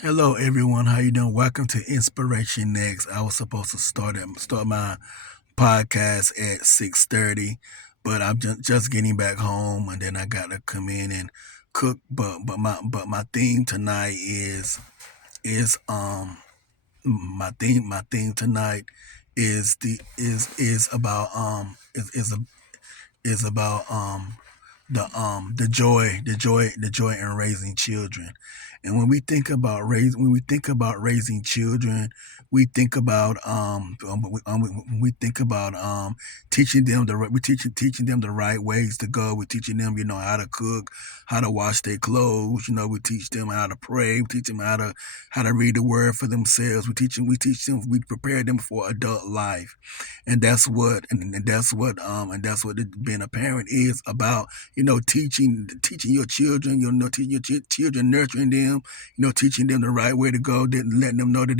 Hello everyone, how you doing? Welcome to Inspiration Next. I was supposed to start my podcast at 6:30, but I'm just getting back home, and then I got to come in and cook. But my theme tonight is my theme tonight is about is about the joy in raising children. And when we think about raising children, we think about we think about teaching them teaching them the right ways to go. We're teaching them, how to cook, how to wash their clothes. We teach them how to pray. We teach them how to read the word for themselves. We prepare them for adult life. And that's what being a parent is about. Teaching your children, teaching your children, nurturing them, teaching them the right way to go, then letting them know that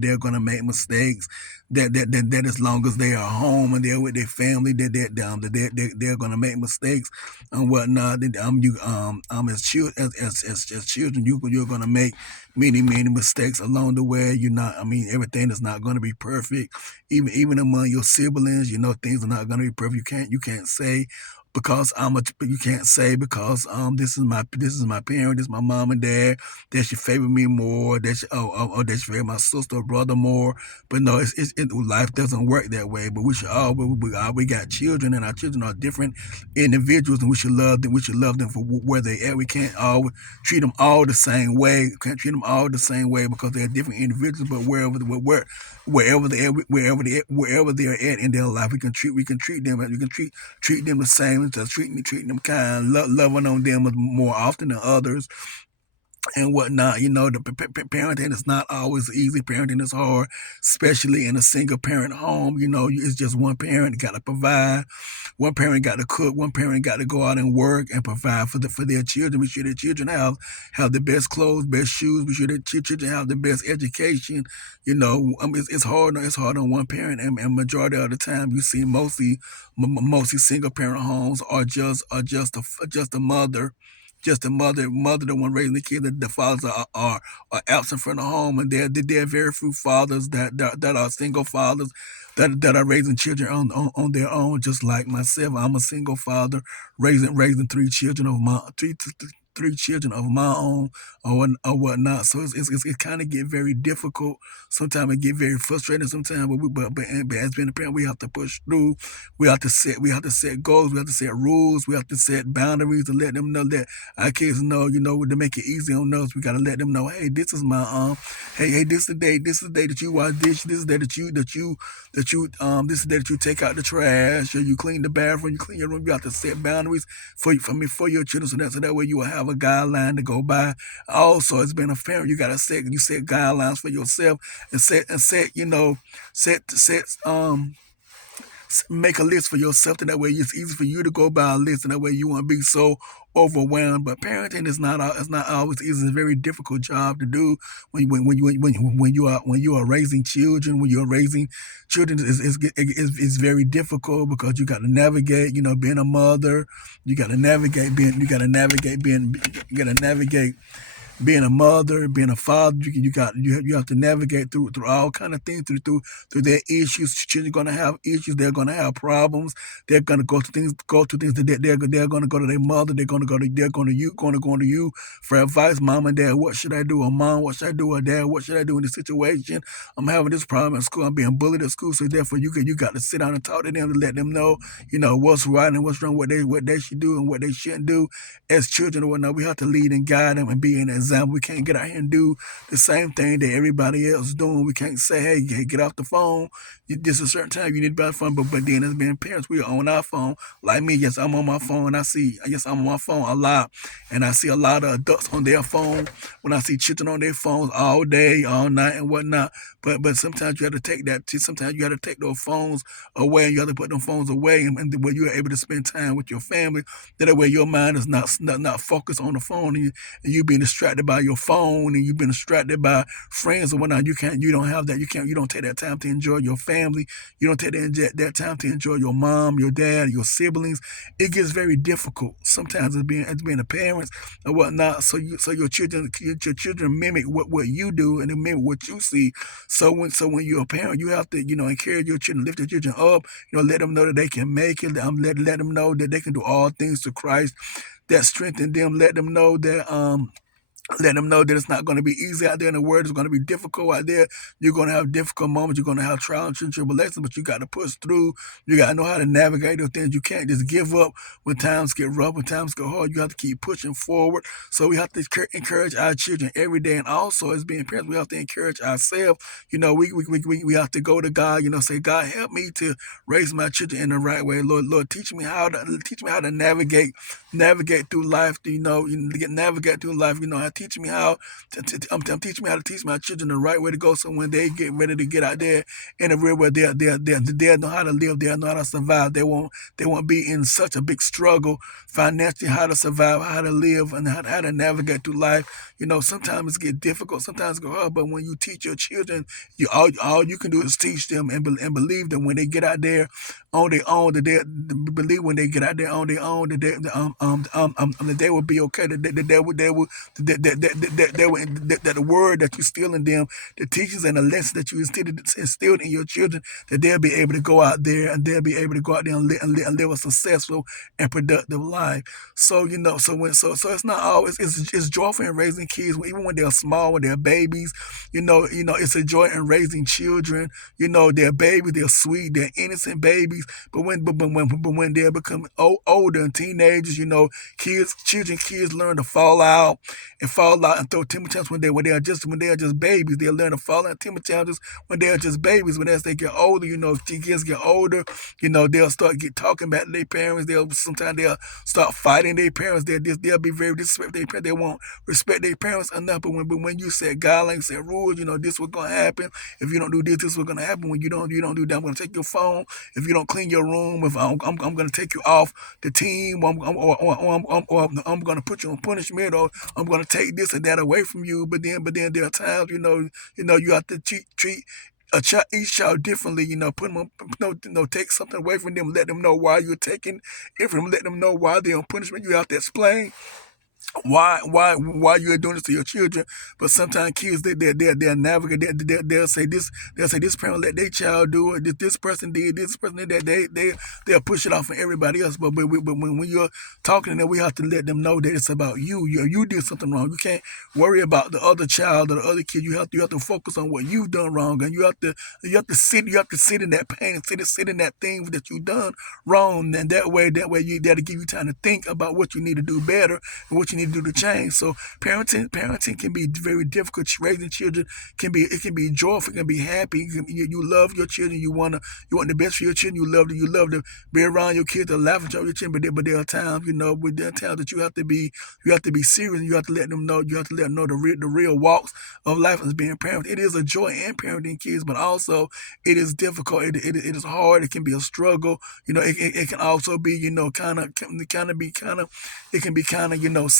they're gonna make mistakes. That as long as they are home and they're with their family, they're gonna make mistakes and whatnot. As children, you're gonna make many mistakes along the way. You're not. I mean, everything is not gonna be perfect. Even among your siblings, things are not gonna be perfect. You can't say you can't say because this is my parent, this is my mom and dad, they should favor me more, they should favor my sister or brother more. But no, life doesn't work that way. But we got children, and our children are different individuals, and we should love them. We should love them for where they at. We can't all treat them all the same way. Can't treat them all the same way because they're different individuals. But wherever they are at in their life, we can treat them, treat them the same, just treating them kind, loving on them more often than others and whatnot. Parenting is not always easy. Parenting is hard, especially in a single parent home. It's just one parent got to provide, one parent got to cook, one parent got to go out and work and provide for their children. Be sure their children have the best clothes, best shoes. Be sure that children have the best education. It's hard on one parent, and majority of the time you see mostly single parent homes are just a mother, just the mother, the one raising the kid. The fathers are absent from the home, and there are very few fathers that are single fathers that are raising children on their own. Just like myself, I'm a single father raising three children of my own, or whatnot. So it kind of get very difficult. Sometimes it get very frustrating. Sometimes, but as being a parent, we have to push through. We have to set goals. We have to set rules. We have to set boundaries and let them know that our kids know, to make it easy on us. We gotta let them know, hey, this is my hey, this is the day that you watch this is the day this is the day that you take out the trash, or you clean the bathroom, you clean your room. You have to set boundaries for your children, so that way you will have a guideline to go by. Also, as being a parent, you set guidelines for yourself, and make a list for yourself, and that way it's easy for you to go by a list, and that way you won't be so overwhelmed. But parenting is not always easy. It's a very difficult job to do when you are raising children. When you're raising children, is very difficult because you got to navigate. Being a mother, you got to navigate being a mother, being a father. You have to navigate through all kind of things, through their issues. Children are gonna have issues. They're gonna have problems. They're gonna go to things that they're gonna go to their mother. They're gonna go to you for advice. Mom and dad, what should I do? Or mom, what should I do? Or dad, what should I do in this situation? I'm having this problem at school. I'm being bullied at school. So therefore, you got to sit down and talk to them to let them know, what's right and what's wrong, what they should do and what they shouldn't do. As children or whatnot, we have to lead and guide them and be an example. We can't get out here and do the same thing that everybody else is doing. We can't say, hey, get off the phone. This is a certain time you need to be on the phone. But then as being parents, we are on our phone. Like me, yes, I'm on my phone. I'm on my phone a lot. And I see a lot of adults on their phone. When I see children on their phones all day, all night and whatnot. But sometimes you have to take that. Sometimes you have to take those phones away, and you have to put them phones away, and where you're able to spend time with your family. That way your mind is not focused on the phone, and you being distracted distracted by your phone and you've been distracted by friends or whatnot. You don't have that. You don't take that time to enjoy your family. You don't take that time to enjoy your mom, your dad, your siblings. It gets very difficult sometimes as being a parent or whatnot. So your children mimic what you do and they mimic what you see. So when you're a parent, you have to encourage your children, lift your children up, let them know that they can make it. Let them know that they can do all things to Christ that strengthen them. Let them know that it's not going to be easy out there in the world. It's going to be difficult out there. You're going to have difficult moments. You're going to have trials and tribulations, but you got to push through. You got to know how to navigate those things. You can't just give up when times get rough, when times get hard. You have to keep pushing forward. So we have to encourage our children every day. And also, as being parents, we have to encourage ourselves. We have to go to God, say, God, help me to raise my children in the right way. Lord, teach me how to navigate through life, navigate through life, teach me how I'm teaching me how to teach my children the right way to go. So when they get ready to get out there in the real world, they'll know how to live. They'll know how to survive. They won't be in such a big struggle financially, how to survive, how to live, and how to navigate through life. Sometimes it get difficult, sometimes it go hard, but when you teach your children, all you can do is teach them and believe them when they get out there on their own, that they believe when they get out there on their own, that they will be okay, that the word that you instill in them, the teachings and the lessons that you instilled in your children, that they'll be able to go out there and live a successful and productive life. So it's not always it's joyful in raising kids, even when they're small, when they're babies. It's a joy in raising children. They're babies, they're sweet, they're innocent babies. But when they become older and teenagers, kids learn to fall out and throw temper tantrums when they are just babies. They learn to fall out temper tantrums when they are just babies. But as they get older, kids get older, they'll start talking back to their parents. Sometimes they'll start fighting their parents. They'll be very disrespectful to their parents. They won't respect their parents enough. But when you set guidelines, set rules, this what's gonna happen. If you don't do this, this is what's gonna happen. When you don't do that, I'm gonna take your phone. If you don't clean your room, if I'm gonna take you off the team, or I'm gonna put you on punishment, or I'm gonna take this and that away from you. But then there are times, you have to treat each child differently. Put them on, take something away from them, let them know why you're taking it from them, let them know why they're on punishment. You have to explain why you're doing this to your children. But sometimes kids they'll navigate. They'll say this parent let their child do it. This person did this person did that. They'll push it off on everybody else. But when you're talking to them, we have to let them know that it's about you. You did something wrong. You can't worry about the other child or the other kid. You have to focus on what you've done wrong, and you have to sit in that pain and sit in that thing that you've done wrong. And that way that'll give you time to think about what you need to do better and what you need to do to change. So parenting can be very difficult. Raising children can be joyful, it can be happy. You love your children. You want the best for your children. You love to be around your kids, to laugh at your children. But there are times, that you have to be serious. And you have to let them know. You have to let them know the real walks of life as being a parent. It is a joy in parenting kids, but also it is difficult. It is hard. It can be a struggle. It can also be it can be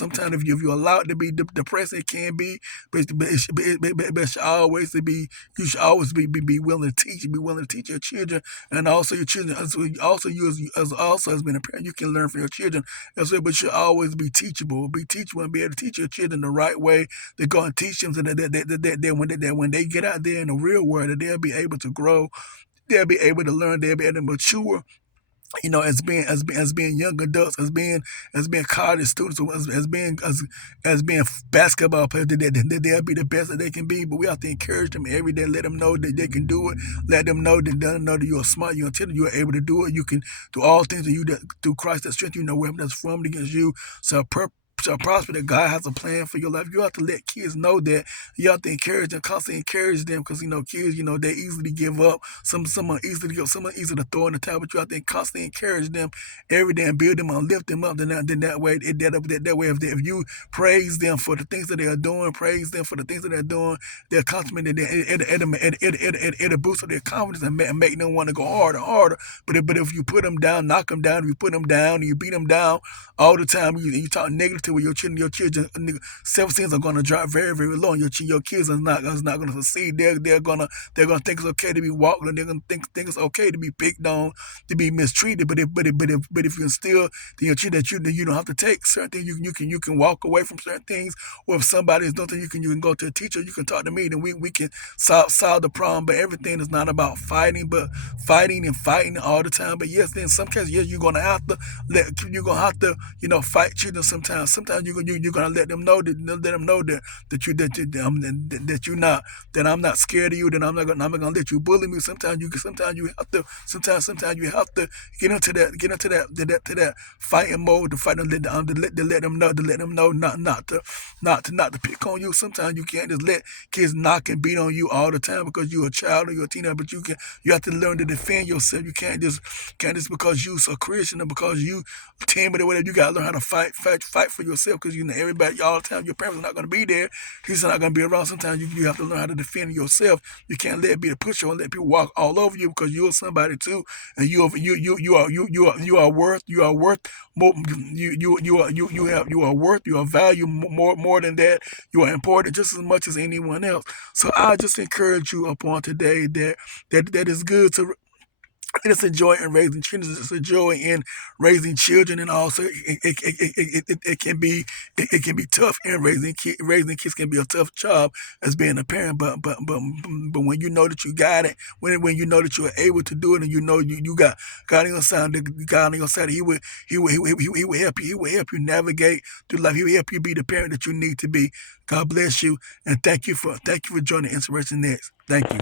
sometimes if you allow it to be depressed, it can be, but you should always be willing to teach. Be willing to teach your children, and also your children. Also as being a parent, you can learn from your children as well. But you should always be teachable. Be teachable and be able to teach your children the right way to go and teach them, so that when they get out there in the real world, that they'll be able to grow. They'll be able to learn. They'll be able to mature, as being young adults, as being college students, as being basketball players, that they'll be the best that they can be. But we have to encourage them every day, let them know that they can do it, let them know that you are smart, you're intelligent, you are able to do it. You can do all things through Christ that strengthens you. Weapon that's formed against you shall prosper, that God has a plan for your life. You have to let kids know that. You have to encourage them, constantly encourage them, because kids, they easily give up. Some are easy to give, some are easy to throw in the towel. But you have to constantly encourage them every day and build them up, lift them up. Then that way, if you praise them for the things that they are doing, praise them for the things that they're doing, they're constantly it'll boost their confidence and make them want to go harder. But if you put them down, knock them down, if you put them down, and you beat them down all the time, you talk negative where your children self-esteem are going to drop very, very low, and your kids are not going to succeed. They're gonna think it's okay to be walked, and they're gonna think it's okay to be picked on, to be mistreated. But if you instill in your children that you don't have to take certain things, you can walk away from certain things. Or if somebody is doing things, you can go to a teacher, you can talk to me, then we can solve the problem. But everything is not about fighting, but fighting all the time. But yes, in some cases, yes, you're gonna have to fight children sometimes. Sometimes you're gonna let them know that you're not, that I'm not scared of you, that I'm not gonna let you bully me. Sometimes you have to get into that fighting mode, to fight, to let them know not to pick on you. Sometimes you can't just let kids knock and beat on you all the time because you're a child or you're a teenager. But you have to learn to defend yourself. You can't just because you a Christian or because you timid or whatever. You gotta learn how to fight for yourself, because everybody all the time, your parents are not gonna be there. He's not gonna be around. Sometimes you have to learn how to defend yourself. You can't let it be a pusher and let people walk all over you, because you're somebody too, and you are worth more. You are value more than that. You are important just as much as anyone else. So I just encourage you upon today that is good to. It's a joy in raising children. It's a joy in raising children, and also it can be tough in raising kids can be a tough job as being a parent. But when you know that you got it, when you know that you are able to do it, and you got God on your side, He will help you. He will help you navigate through life. He will help you be the parent that you need to be. God bless you, and thank you for joining Inspiration Next. Thank you.